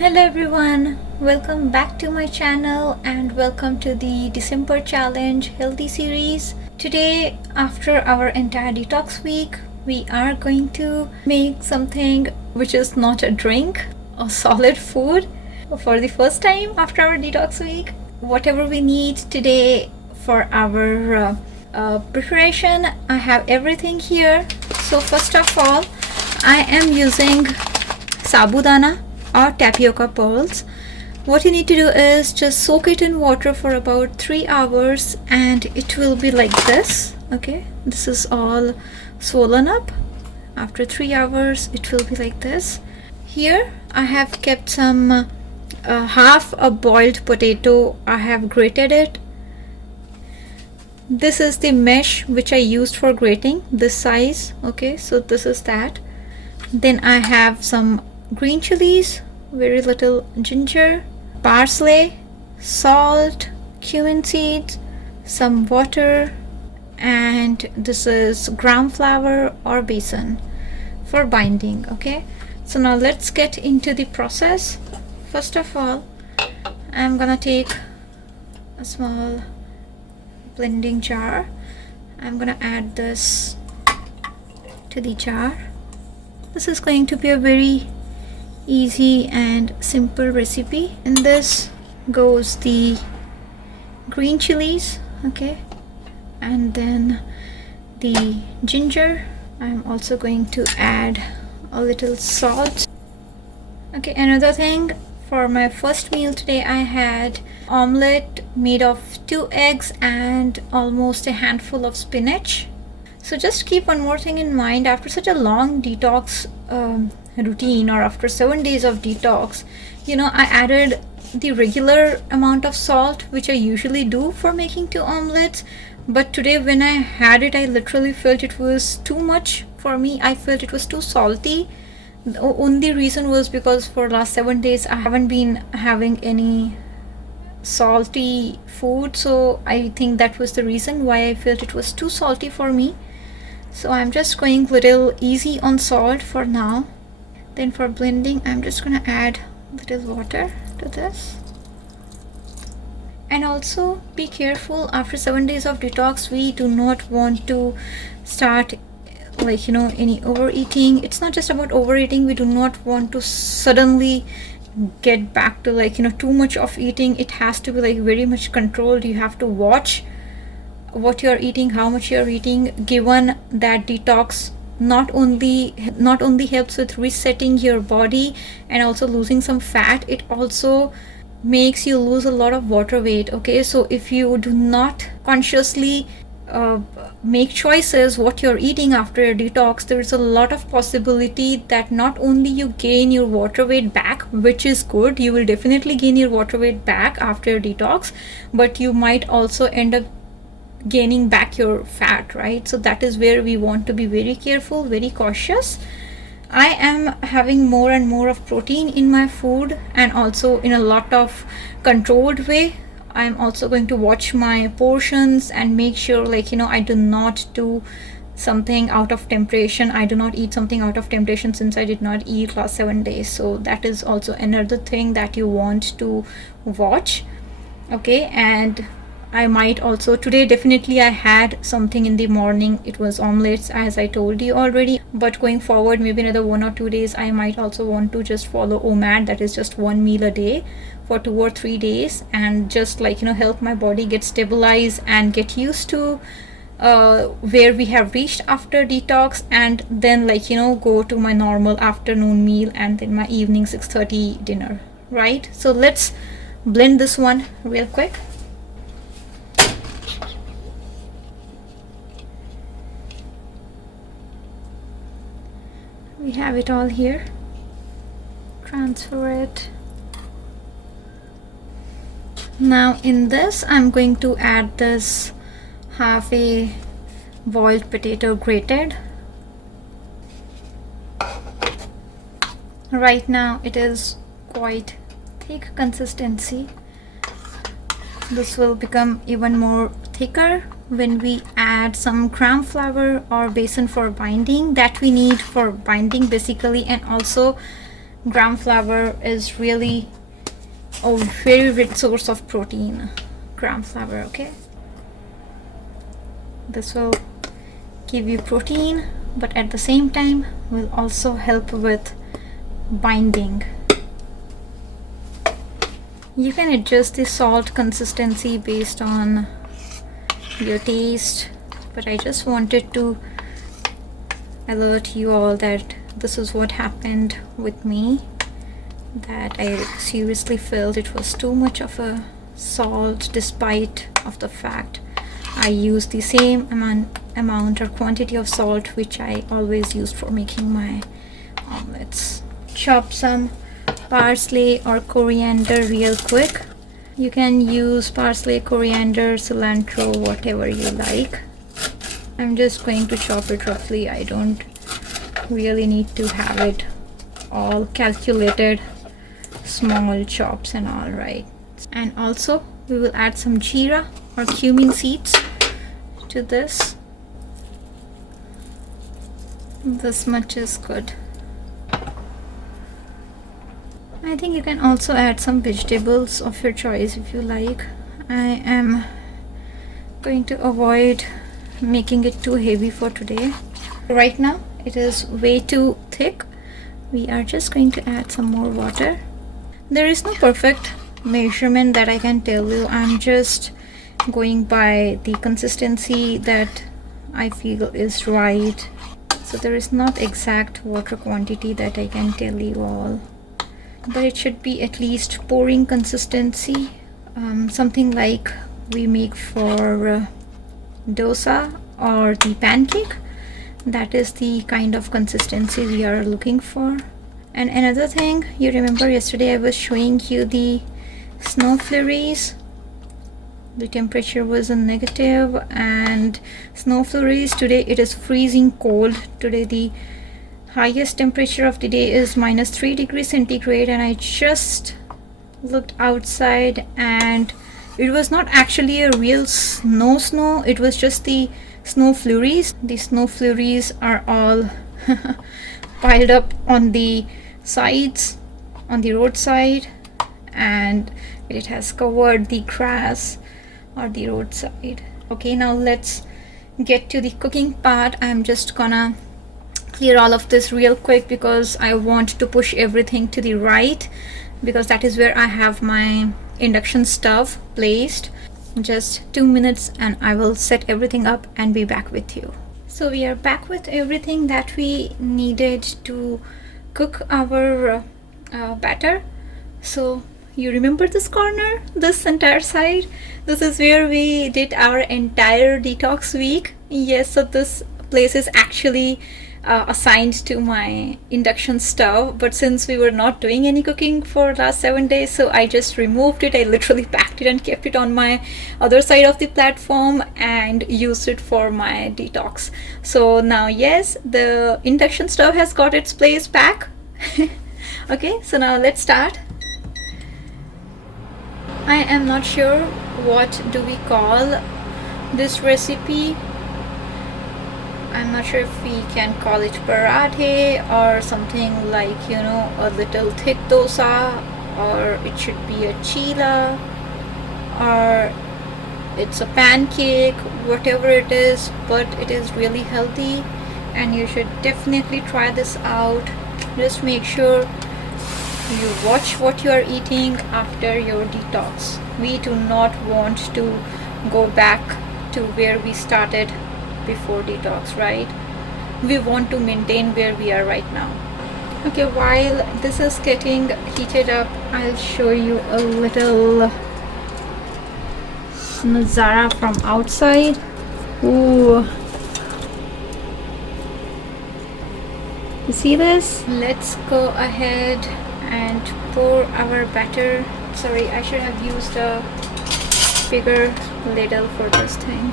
Hello everyone, welcome back to my channel and welcome to the December Challenge Healthy series. Today, after our entire detox week, we are going to make something which is not a drink or solid food for the first time after our detox week. Whatever we need today for our preparation, I have everything here. So first of all, I am using sabudana or tapioca pearls. What you need to do is just soak it in water for about 3 hours and it will be like this. Okay, this is all swollen up. After 3 hours it will be like this. Here I have kept some half a boiled potato. I have grated it. This is the mesh which I used for grating, this size. Okay, so this is that. Then I have some green chilies, very little ginger, parsley, salt, cumin seeds, some water, and this is gram flour or besan for binding. Okay, so now let's get into the process. First of all, I'm gonna take a small blending jar. I'm gonna add this to the jar. This is going to be a very easy and simple recipe. In this goes the green chilies, okay, and then the ginger. I'm also going to add a little salt. Okay, another thing, for my first meal today I had omelette made of 2 eggs and almost a handful of spinach. So just keep one more thing in mind. After such a long detox routine, or after 7 days of detox, I added the regular amount of salt which I usually do for making 2 omelets. But today when I had it, I literally felt it was too much for me. I felt it was too salty. The only reason was because for last 7 days I haven't been having any salty food, so I think that was the reason why I felt it was too salty for me. So I'm just going little easy on salt for now. Then for blending, I'm just gonna add little water to this. And also be careful, after 7 days of detox we do not want to start any overeating. It's not just about overeating. We do not want to suddenly get back to too much of eating. It has to be very much controlled. You have to watch what you're eating, how much you're eating, given that detox not only helps with resetting your body and also losing some fat, it also makes you lose a lot of water weight. Okay, so if you do not consciously make choices what you're eating after a detox, there is a lot of possibility that not only you gain your water weight back, which is good, you will definitely gain your water weight back after a detox, but you might also end up gaining back your fat, right? So that is where we want to be very careful, very cautious. I am having more and more of protein in my food, and also in a lot of controlled way. I'm also going to watch my portions and make sure I do not do something out of temptation. I do not eat something out of temptation since I did not eat last 7 days. So that is also another thing that you want to watch. Okay, and I might also today, definitely I had something in the morning. It was omelets, as I told you already, but going forward, maybe another 1 or 2 days, I might also want to just follow OMAD, that is just 1 meal a day for 2 or 3 days, and just help my body get stabilized and get used to where we have reached after detox, and then go to my normal afternoon meal and then my evening 6:30 dinner, right? So let's blend this one real quick. We have it all here. Transfer it. Now in this, I'm going to add this half a boiled potato grated. Right now it is quite thick consistency. This will become even more thicker when we add some gram flour or besan for binding, that we need for binding basically, and also gram flour is really a very rich source of protein. Gram flour, okay? This will give you protein, but at the same time will also help with binding. You can adjust the salt consistency based on your taste, but I just wanted to alert you all that this is what happened with me, that I seriously felt it was too much of a salt, despite of the fact I used the same amount or quantity of salt which I always used for making my omelets. Chop some parsley or coriander real quick. You can use parsley, coriander, cilantro, whatever you like. I'm just going to chop it roughly. I don't really need to have it all calculated, small chops and all, right? And also we will add some jeera or cumin seeds to this. This much is good. I think you can also add some vegetables of your choice if you like. I am going to avoid making it too heavy for today. Right now it is way too thick. We are just going to add some more water. There is no perfect measurement that I can tell you. I'm just going by the consistency that I feel is right. So there is not exact water quantity that I can tell you all, but it should be at least pouring consistency, something like we make for dosa or the pancake. That is the kind of consistency we are looking for. And another thing, you remember yesterday I was showing you the snow flurries. The temperature was a negative and snow flurries. Today it is freezing cold. Today the highest temperature of the day is -3 degrees centigrade, and I just looked outside and it was not actually a real snow, it was just the snow flurries. The snow flurries are all piled up on the sides, on the roadside, and it has covered the grass or the roadside. Okay, now let's get to the cooking part. I'm just gonna clear all of this real quick because I want to push everything to the right, because that is where I have my induction stove placed. Just 2 minutes and I will set everything up and be back with you. So we are back with everything that we needed to cook our batter. So you remember this corner, this entire side? This is where we did our entire detox week. Yes, so this place is actually assigned to my induction stove, but since we were not doing any cooking for last 7 days, so I just removed it. I literally packed it and kept it on my other side of the platform and used it for my detox. So now, yes, the induction stove has got its place back. Okay, so now let's start. I am not sure what do we call this recipe. I'm not sure if we can call it paratha or something like, you know, a little thick dosa, or it should be a chilla, or it's a pancake, whatever it is, but it is really healthy and you should definitely try this out. Just make sure you watch what you are eating after your detox. We do not want to go back to where we started before detox, right? We want to maintain where we are right now. Okay, while this is getting heated up, I'll show you a little nazara from outside. Ooh, you see this? Let's go ahead and pour our batter. Sorry, I should have used a bigger ladle for this thing.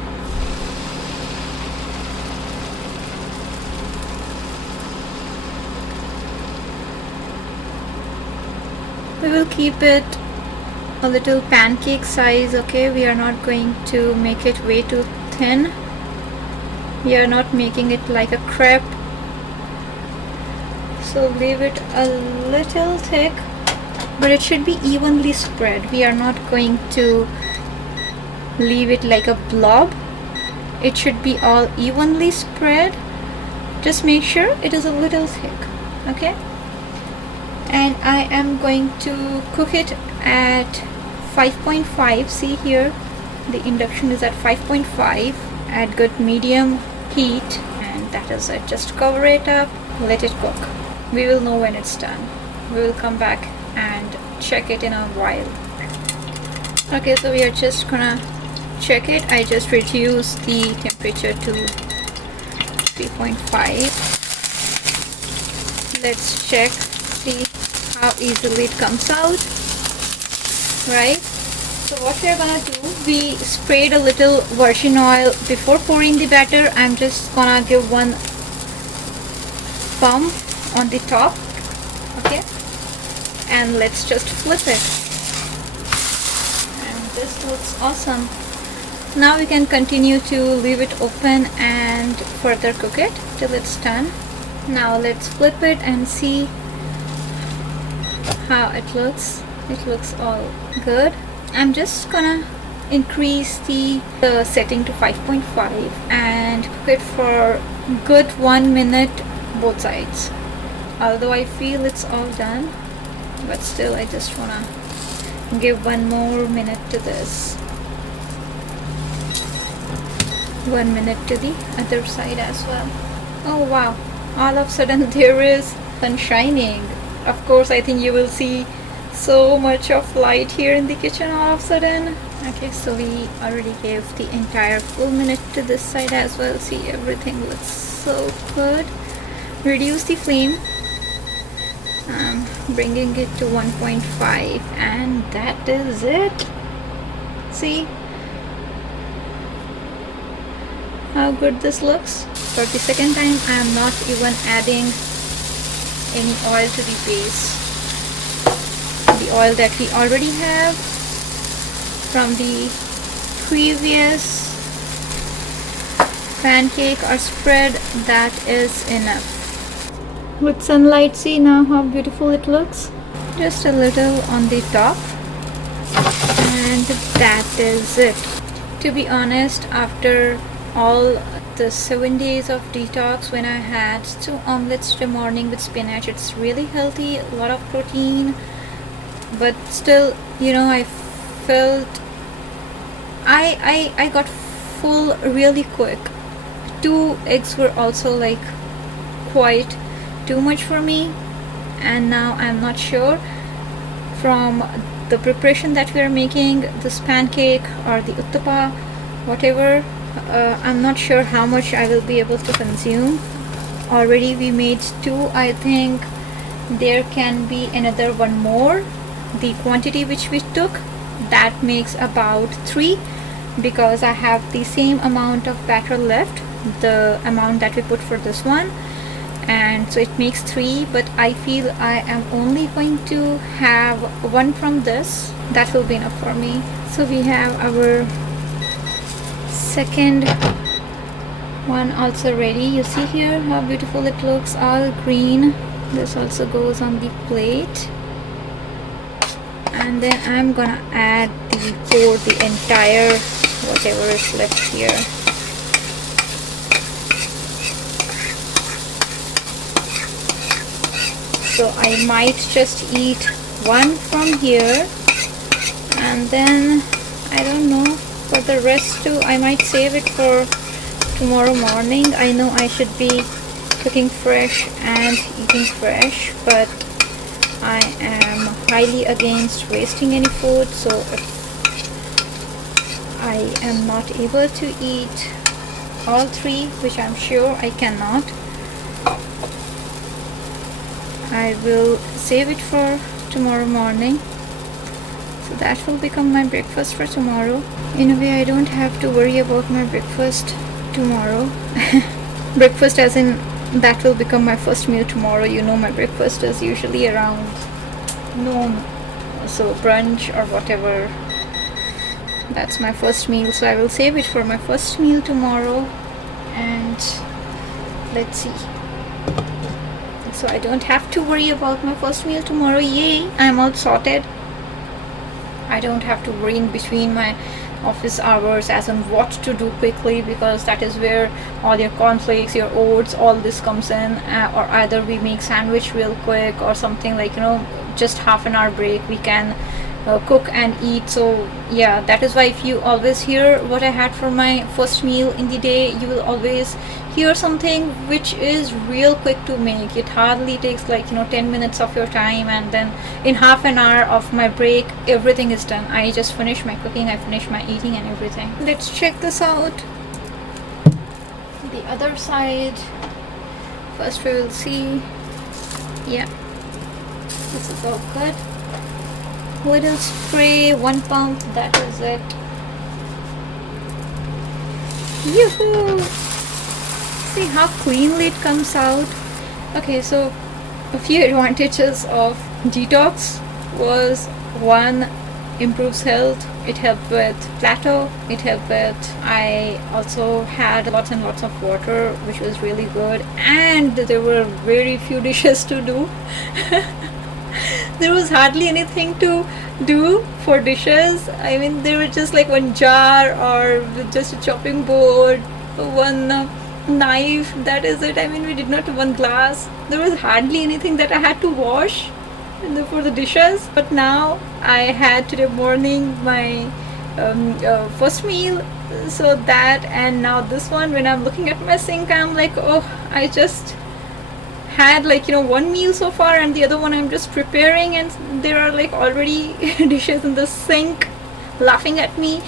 We will keep it a little pancake size, okay? We are not going to make it way too thin. We are not making it like a crepe. So So leave it a little thick, but it should be evenly spread. We are not going to leave it like a blob. It should be all evenly spread. Just make sure it is a little thick, okay? And I am going to cook it at 5.5. See here, the induction is at 5.5 at good medium heat, and that is it. Just cover it up, let it cook. We will know when it's done. We will come back and check it in a while. Okay, so we are just gonna check it. I just reduced the temperature to 3.5. Let's check, see how easily it comes out, right? So what we are gonna do, we sprayed a little virgin oil before pouring the batter. I'm just gonna give one pump on the top, okay? And let's just flip it. And this looks awesome. Now we can continue to leave it open and further cook it till it's done. Now let's flip it and see how it looks. It looks all good. I'm just gonna increase the setting to 5.5 and cook it for good 1 minute both sides. Although I feel it's all done, but still I just wanna give 1 more minute to this. 1 minute to the other side as well. Oh wow, all of a sudden there is sun shining. Of course, I think you will see so much of light here in the kitchen all of a sudden. Okay, so we already gave the entire full minute to this side as well. See, everything looks so good. Reduce the flame. Bringing it to 1.5, and that is it. See how good this looks. For the second time, I am not even adding any oil to the base. The oil that we already have from the previous pancake or spread, that is enough. With sunlight, see now how beautiful it looks. Just a little on the top, and that is it. To be honest, after all the 7 days of detox, when I had 2 omelets today morning with spinach, it's really healthy, a lot of protein, but still, you know, I felt I got full really quick. 2 eggs were also like quite too much for me, and now I'm not sure from the preparation that we are making, this pancake or the uttapa, whatever, I'm not sure how much I will be able to consume. Already we made 2. I think there can be another 1 more. The quantity which we took, that makes about 3, because I have the same amount of batter left, the amount that we put for this one, and so it makes 3, but I feel I am only going to have 1 from this. That will be enough for me. So we have our second one also ready. You see here how beautiful it looks, all green. This also goes on the plate, and then I'm gonna pour the entire whatever is left here. So I might just eat 1 from here, and then I don't know, for the rest too I might save it for tomorrow morning. I know I should be cooking fresh and eating fresh, but I am highly against wasting any food, so if I am not able to eat all 3, which I'm sure I cannot, I will save it for tomorrow morning. So that will become my breakfast for tomorrow. In a way, I don't have to worry about my breakfast tomorrow. Breakfast as in, that will become my first meal tomorrow. You know, my breakfast is usually around noon, so brunch or whatever. That's my first meal, so I will save it for my first meal tomorrow. And let's see. so I don't have to worry about my first meal tomorrow. Yay, I'm all sorted. I don't have to worry in between my office hours as on what to do quickly, because that is where all your cornflakes, your oats, all this comes in. Or either we make sandwich real quick or something, like, you know, just half an hour break we can cook and eat. So yeah, that is why if you always hear what I had for my first meal in the day, you will always hear something which is real quick to make. It hardly takes, like, you know, 10 minutes of your time, and then in half an hour of my break everything is done. I just finished my cooking, I finished my eating and everything. Let's check this out, the other side. First we will see. Yeah, this is all good. Little spray, 1 pump, that is it. Yoo-hoo! See how cleanly it comes out. Okay, so a few advantages of detox was, one, improves health. It helped with plateau. It helped with, I also had lots and lots of water, which was really good, and there were very few dishes to do. There was hardly anything to do for dishes. I mean, there were just like one jar or just a chopping board, one knife, that is it. I mean, we did not have one glass. There was hardly anything that I had to wash for the dishes. But now I had today morning my first meal, so that, and now this one, when I'm looking at my sink, I'm like, oh, I just had, like, you know, one meal so far, and the other one I'm just preparing, and there are like already dishes in the sink laughing at me.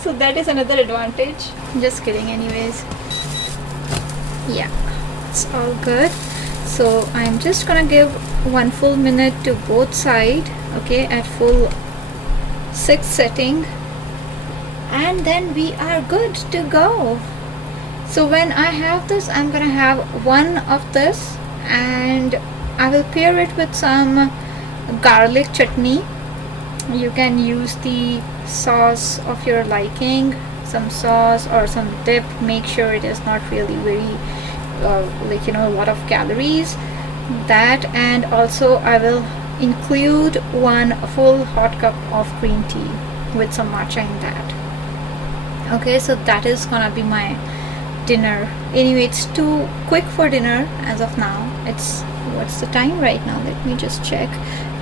So that is another advantage. Just kidding, anyways. Yeah, it's all good. So I'm just gonna give 1 full minute to both side, okay, at full 6 setting, and then we are good to go. So when I have this, I'm gonna have one of this, and I will pair it with some garlic chutney. You can use the sauce of your liking, some sauce or some dip. Make sure it is not really very like, you know, a lot of calories. That, and also I will include 1 full hot cup of green tea with some matcha in that. Okay, so that is gonna be my dinner. Anyway, it's too quick for dinner as of now. It's, what's the time right now? Let me just check.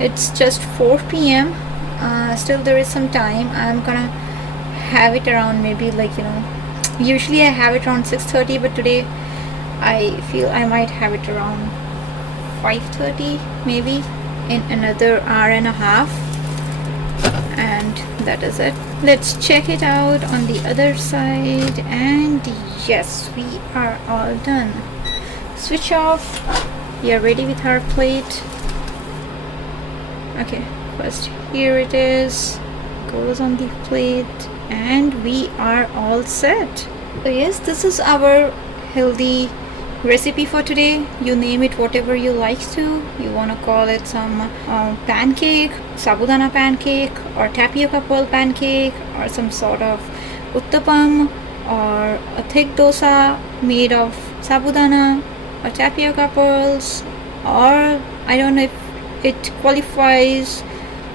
It's just 4 p.m. Still there is some time. I'm gonna have it around, maybe, like, you know, usually I have it around 6:30, but today I feel I might have it around 5:30, maybe, in another hour and a half. And that is it. Let's check it out on the other side, and yes, we are all done. Switch off. We are ready with our plate. Okay, first here it is, goes on the plate, and we are all set. So yes, this is our healthy recipe for today. You name it whatever you like to. You want to call it some pancake, sabudana pancake, or tapioca pearl pancake, or some sort of uttapam, or a thick dosa made of sabudana or tapioca pearls, or I don't know if it qualifies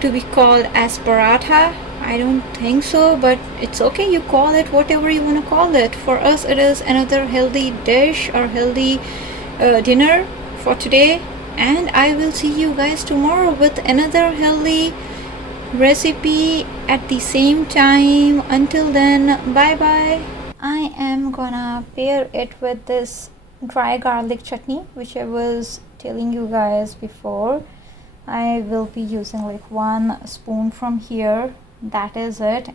to be called as paratha. I don't think so, but it's okay. You call it whatever you want to call it. For us, it is another healthy dish or healthy dinner for today. And I will see you guys tomorrow with another healthy recipe at the same time. Until then, bye bye. I am gonna pair it with this dry garlic chutney, which I was telling you guys before. I will be using like 1 spoon from here. That is it.